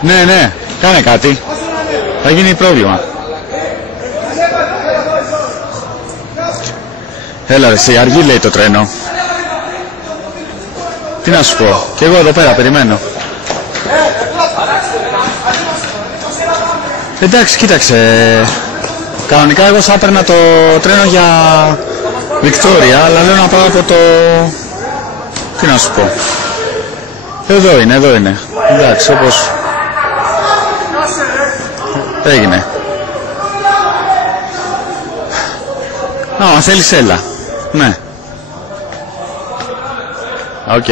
Ναι, ναι, κάνε κάτι. Θα γίνει πρόβλημα. Έλα ρε εσύ, αργεί λέει το τρένο. Τι να σου πω, κι εγώ εδώ πέρα περιμένω. Εντάξει, κοίταξε. Κανονικά εγώ θα έπαιρνα το τρένο για Βικτόρια, αλλά λέω να πάω από το... Τι να σου πω. Εδώ είναι, εδώ είναι. Εντάξει, όπως... Έγινε. Άμα θέλεις έλα. Ναι. Οκ.